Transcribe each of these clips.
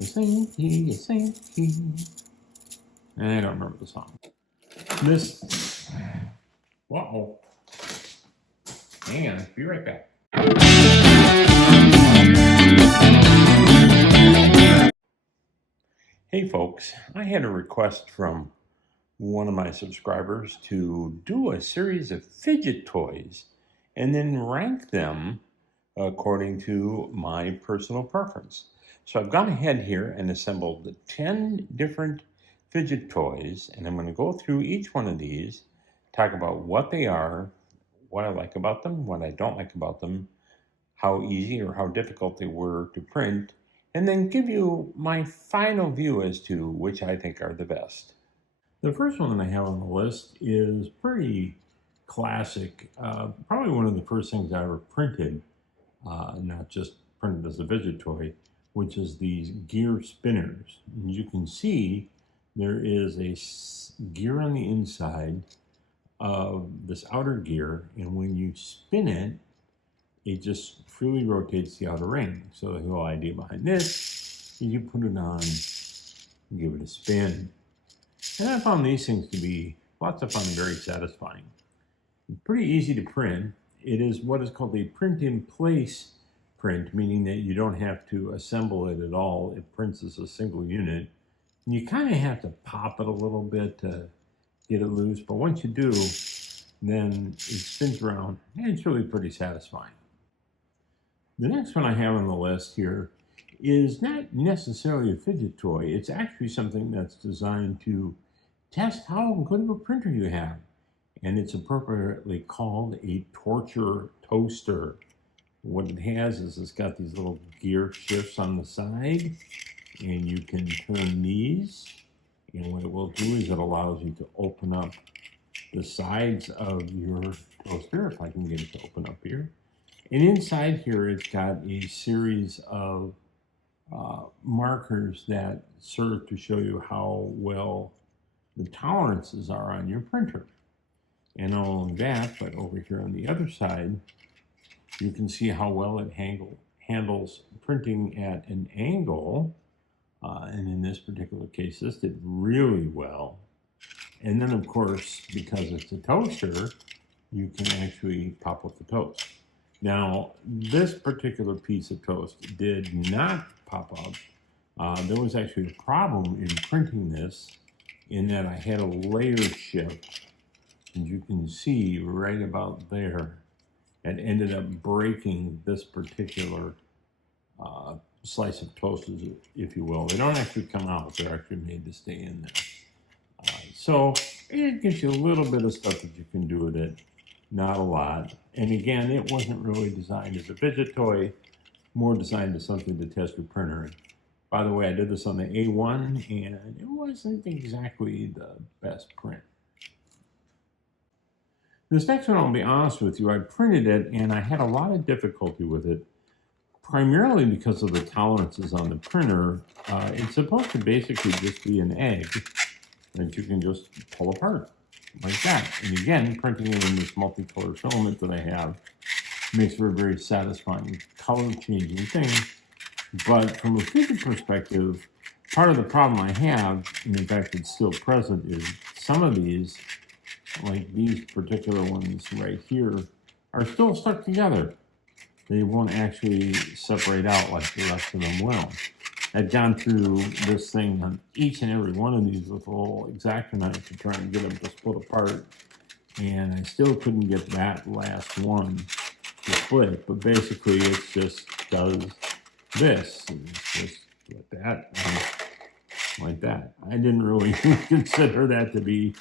Sing he, sing he. I don't remember the song. This. Uh-oh. Hang on, be right back. Hey folks, I had a request from one of my subscribers to do a series of fidget toys and then rank them according to my personal preference. So I've gone ahead here and assembled 10 different fidget toys, and I'm going to go through each one of these, talk about what they are, what I like about them, what I don't like about them, how easy or how difficult they were to print, and then give you my final view as to which I think are the best. The first one that I have on the list is pretty classic, probably one of the first things I ever printed, not just printed as a fidget toy, which is these gear spinners. And you can see there is a gear on the inside of this outer gear, and when you spin it, it just freely rotates the outer ring. So the whole idea behind this is you put it on, give it a spin. And I found these things to be lots of fun and very satisfying. It's pretty easy to print. It is what is called a print-in-place print, meaning that you don't have to assemble it at all. It prints as a single unit. And you kind of have to pop it a little bit to get it loose, but once you do, then it spins around, and it's really pretty satisfying. The next one I have on the list here is not necessarily a fidget toy. It's actually something that's designed to test how good of a printer you have. And it's appropriately called a torture toaster. What it has is it's got these little gear shifts on the side, and you can turn these. And what it will do is it allows you to open up the sides of your toaster, if I can get it to open up here. And inside here, it's got a series of markers that serve to show you how well the tolerances are on your printer. And not only that, but over here on the other side, you can see how well it handles printing at an angle. And in this particular case, this did really well. And then, of course, because it's a toaster, you can actually pop up the toast. Now, this particular piece of toast did not pop up. There was actually a problem in printing this in that I had a layer shift. And you can see right about there, it ended up breaking this particular slice of toast, if you will. They don't actually come out. They're actually made to stay in there. So it gives you a little bit of stuff that you can do with it. Not a lot. And again, it wasn't really designed as a fidget toy, more designed as something to test your printer. By the way, I did this on the A1, and it wasn't exactly the best print. This next one, I'll be honest with you, I printed it, and I had a lot of difficulty with it, primarily because of the tolerances on the printer. It's supposed to basically just be an egg that you can just pull apart. Like that. And again, printing it in this multicolor filament that I have makes for a very satisfying color changing thing. But from a fidget perspective, part of the problem I have, and in fact it's still present, is some of these, like these particular ones right here, are still stuck together. They won't actually separate out like the rest of them will. I'd gone through this thing on each and every one of these with a little X-Acto knife to try and get them to split apart, and I still couldn't get that last one to split. But basically, it just does this. It's just like that, like that. I didn't really consider that to be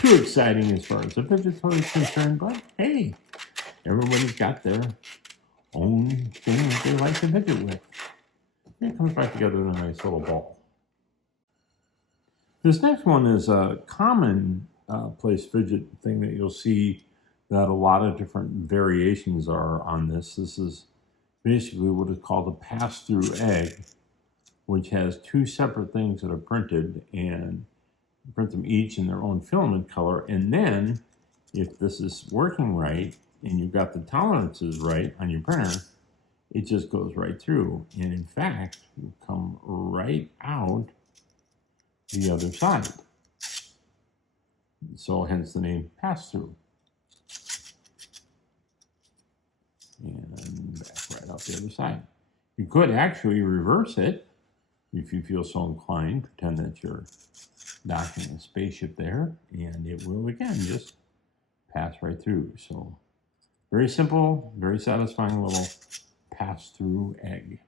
too exciting as far as the fidget toy is concerned, but hey, everybody's got their own thing that they like to fidget with. It comes back together in a nice little ball. This next one is a common place fidget thing that you'll see that a lot of different variations are on this. This is basically what is called a pass-through egg, which has two separate things that are printed, and you print them each in their own filament color. And then, if this is working right, and you've got the tolerances right on your printer, it just goes right through. And in fact, will come right out the other side. So hence the name pass-through. And back right out the other side. You could actually reverse it if you feel so inclined. Pretend that you're docking a spaceship there, and it will again just pass right through. So very simple, very satisfying little pass-through egg.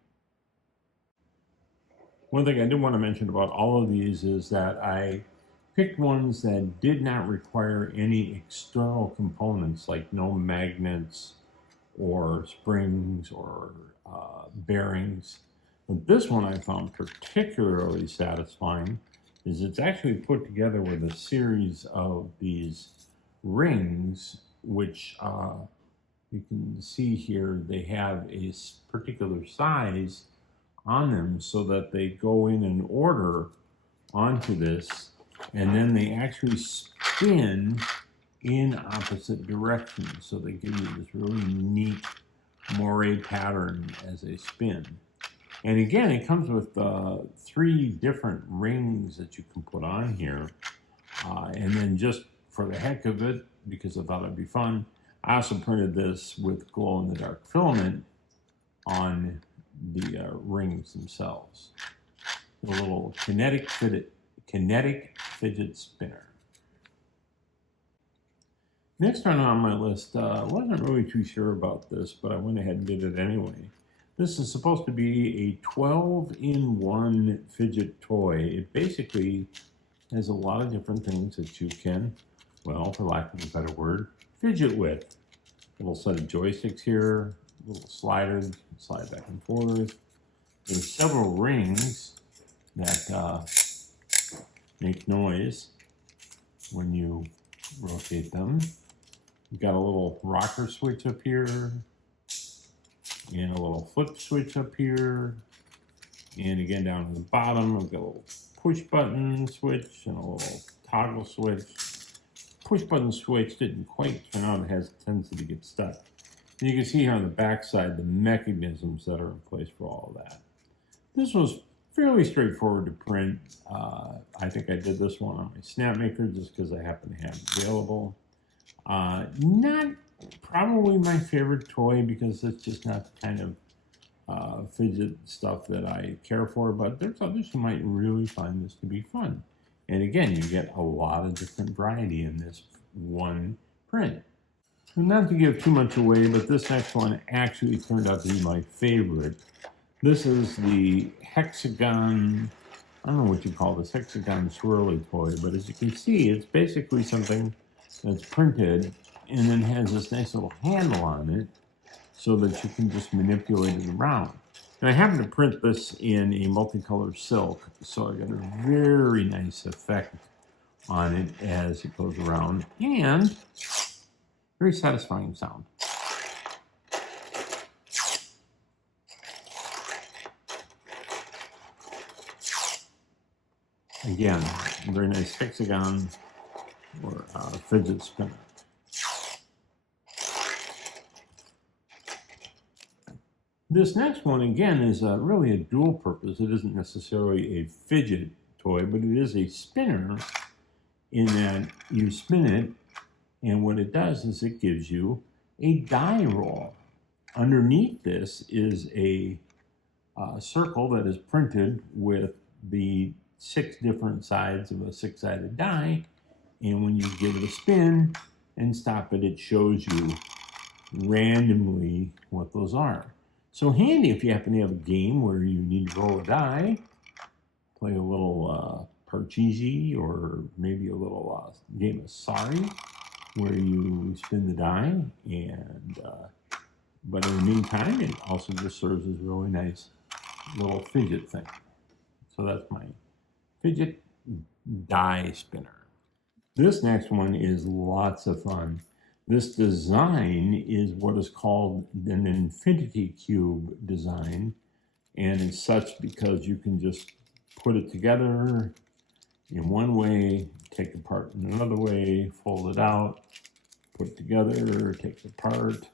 One thing I did want to mention about all of these is that I picked ones that did not require any external components, like no magnets or springs or bearings. But this one I found particularly satisfying is it's actually put together with a series of these rings, which you can see here they have a particular size on them so that they go in an order onto this, and then they actually spin in opposite directions. So they give you this really neat moire pattern as they spin. And again, it comes with 3 different rings that you can put on here. And then just for the heck of it, because I thought it'd be fun, I also printed this with glow-in-the-dark filament on the rings themselves. A little kinetic fidget spinner. Next one on my list, wasn't really too sure about this, but I went ahead and did it anyway. This is supposed to be a 12-in-1 fidget toy. It basically has a lot of different things that you can, well, for lack of a better word, fidget with. A little set of joysticks here, little sliders, slide back and forth. There's several rings that make noise when you rotate them. You've got a little rocker switch up here, and a little flip switch up here, and again down at the bottom I've got a little push button switch and a little toggle switch. Push button switch didn't quite turn out, it has a tendency to get stuck. And you can see here on the back side the mechanisms that are in place for all of that. This was fairly straightforward to print. I think I did this one on my snap maker just because I happen to have it available. Not probably my favorite toy because it's just not the kind of fidget stuff that I care for, but there's others who might really find this to be fun. And again, you get a lot of different variety in this one print. And not to give too much away, but this next one actually turned out to be my favorite. This is the hexagon, I don't know what you call this, hexagon swirly toy, but as you can see, it's basically something that's printed and then has this nice little handle on it so that you can just manipulate it around. And I happen to print this in a multicolored silk, so I got a very nice effect on it as it goes around, and very satisfying sound. Again, very nice hexagon or fidget spinner. This next one, again, is really a dual purpose. It isn't necessarily a fidget toy, but it is a spinner in that you spin it, and what it does is it gives you a die roll. Underneath this is a circle that is printed with the 6 different sides of a 6-sided die, and when you give it a spin and stop it, it shows you randomly what those are. So handy if you happen to have a game where you need to roll a die, play a little Parcheesi, or maybe a little game of Sorry, where you spin the die, and but in the meantime, it also just serves as a really nice little fidget thing. So that's my fidget die spinner. This next one is lots of fun. This design is what is called an infinity cube design, and it's such because you can just put it together in one way, take it apart in another way, fold it out, put it together, take it apart.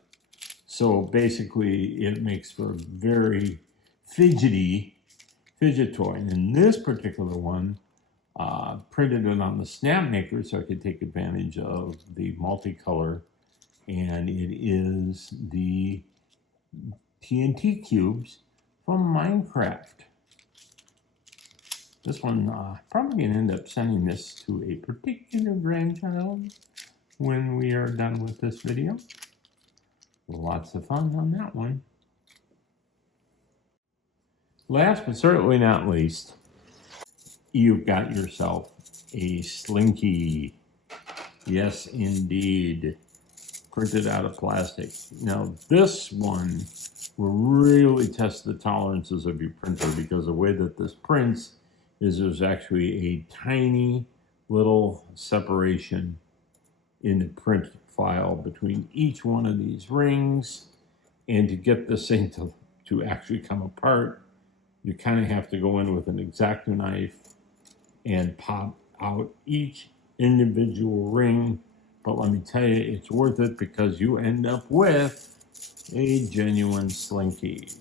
So basically, it makes for a very fidgety fidget toy. And in this particular one, printed it on the snap maker so I could take advantage of the multicolor. And it is the TNT cubes from Minecraft. This one, probably going to end up sending this to a particular grandchild when we are done with this video. Lots of fun on that one. Last but certainly not least, you've got yourself a Slinky. Yes, indeed. Printed out of plastic. Now, this one will really test the tolerances of your printer, because the way that this prints is there's actually a tiny little separation in the print file between each one of these rings. And to get this thing to actually come apart, you kind of have to go in with an X-Acto knife and pop out each individual ring. But let me tell you, it's worth it, because you end up with a genuine Slinky.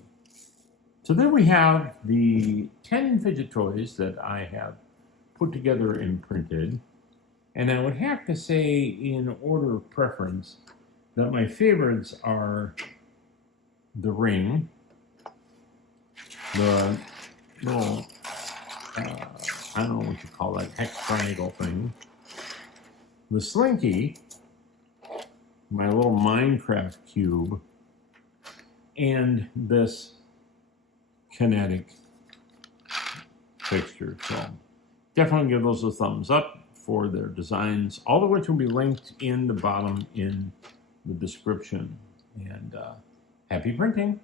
So there we have the 10 fidget toys that I have put together and printed. And I would have to say, in order of preference, that my favorites are the ring, the little, I don't know what you call that, hex triangle thing, the Slinky, my little Minecraft cube, and this kinetic fixture. So definitely give those a thumbs up for their designs, all of which will be linked in the bottom in the description. And happy printing!